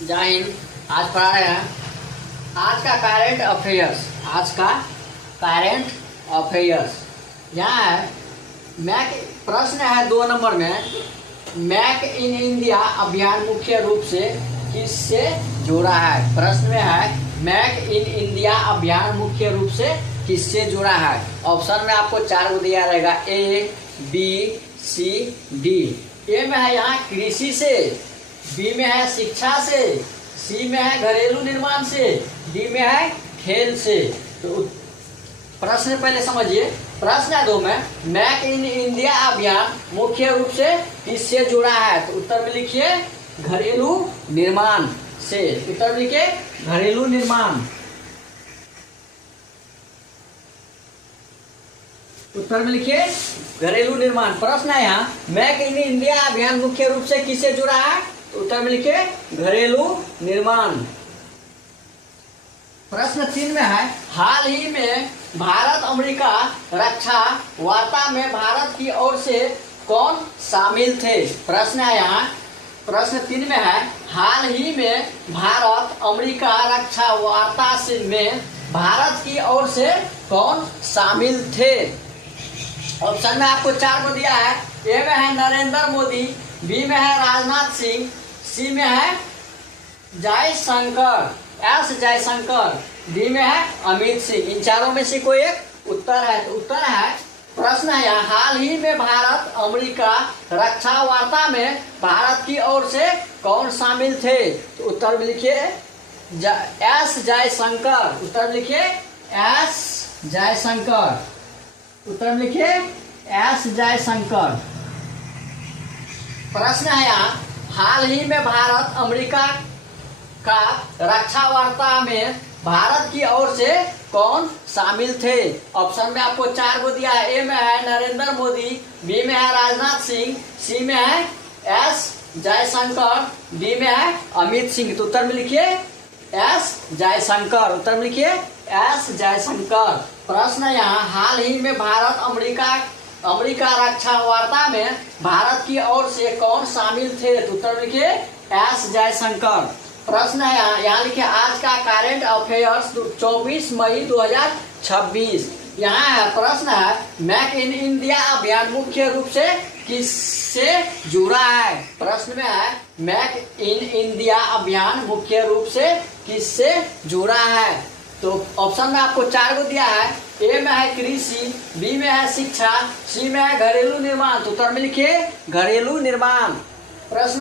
जय हिंद। आज पढ़ा रहे हैं आज का करंट अफेयर्स। आज का करंट अफेयर्स यहाँ है। मैक प्रश्न है 2 नंबर में, मैक इन इंडिया अभियान मुख्य रूप से किससे जुड़ा है। प्रश्न में है मैक इन इंडिया अभियान मुख्य रूप से किससे जुड़ा है। ऑप्शन में आपको 4 दिया रहेगा, ए, बी, सी, डी। ए में है यहाँ कृषि से, बी में है शिक्षा से, सी में है घरेलू निर्माण से, डी में है खेल से। तो प्रश्न पहले समझिए। प्रश्न है 2 में, मैक इन इंडिया अभियान मुख्य रूप से किससे जुड़ा है। तो उत्तर में लिखिए घरेलू निर्माण से। उत्तर में लिखिए घरेलू निर्माण। उत्तर में लिखिए घरेलू निर्माण। प्रश्न है यहाँ मैक इन इंडिया अभियान मुख्य रूप से किससे जुड़ा है। तो उत्तर में लिखिए घरेलू निर्माण। प्रश्न 3 में है हाल ही में भारत अमेरिका रक्षा वार्ता में भारत की ओर से कौन शामिल थे। प्रश्न है यहाँ प्रश्न 3 में है हाल ही में भारत अमेरिका रक्षा वार्ता में भारत की ओर से कौन शामिल थे। ऑप्शन में आपको 4 को दिया है। ए में है नरेंद्र मोदी, बी में है राजनाथ सिंह, सी में है जयशंकर, एस जयशंकर, डी में है अमित सिंह। इन चारों में से कोई एक उत्तर है। तो उत्तर है प्रश्न है यहाँ हाल ही में भारत अमेरिका रक्षा वार्ता में भारत की ओर से कौन शामिल थे। तो उत्तर में लिखिए एस जयशंकर। उत्तर में लिखिए एस जयशंकर। उत्तर में लिखिए एस जयशंकर। प्रश्न है यहाँ हाल ही में भारत अमेरिका का रक्षा वार्ता में भारत की ओर से कौन शामिल थे। ऑप्शन में आपको 4 को दिया है। ए में है नरेंद्र मोदी, बी में है राजनाथ सिंह, सी में है एस जयशंकर, डी में है अमित सिंह। तो उत्तर में लिखिए एस जयशंकर। उत्तर में लिखिए एस जयशंकर। प्रश्न यहाँ हाल ही में भारत अमेरिका रक्षा वार्ता में भारत की ओर से कौन शामिल थे। तो उत्तर में लिखिए एस जयशंकर। प्रश्न है यहाँ लिखिए आज का करंट अफेयर्स 24 मई 2026। यहाँ है प्रश्न है मैक इन इंडिया अभियान मुख्य रूप से किससे जुड़ा है। प्रश्न में है मैक इन इंडिया अभियान मुख्य रूप से किससे जुड़ा है। तो ऑप्शन में आपको 4 को दिया है। ए में है कृषि, बी में है शिक्षा, सी में है घरेलू निर्माण। तो उत्तर में लिखिए घरेलू निर्माण। प्रश्न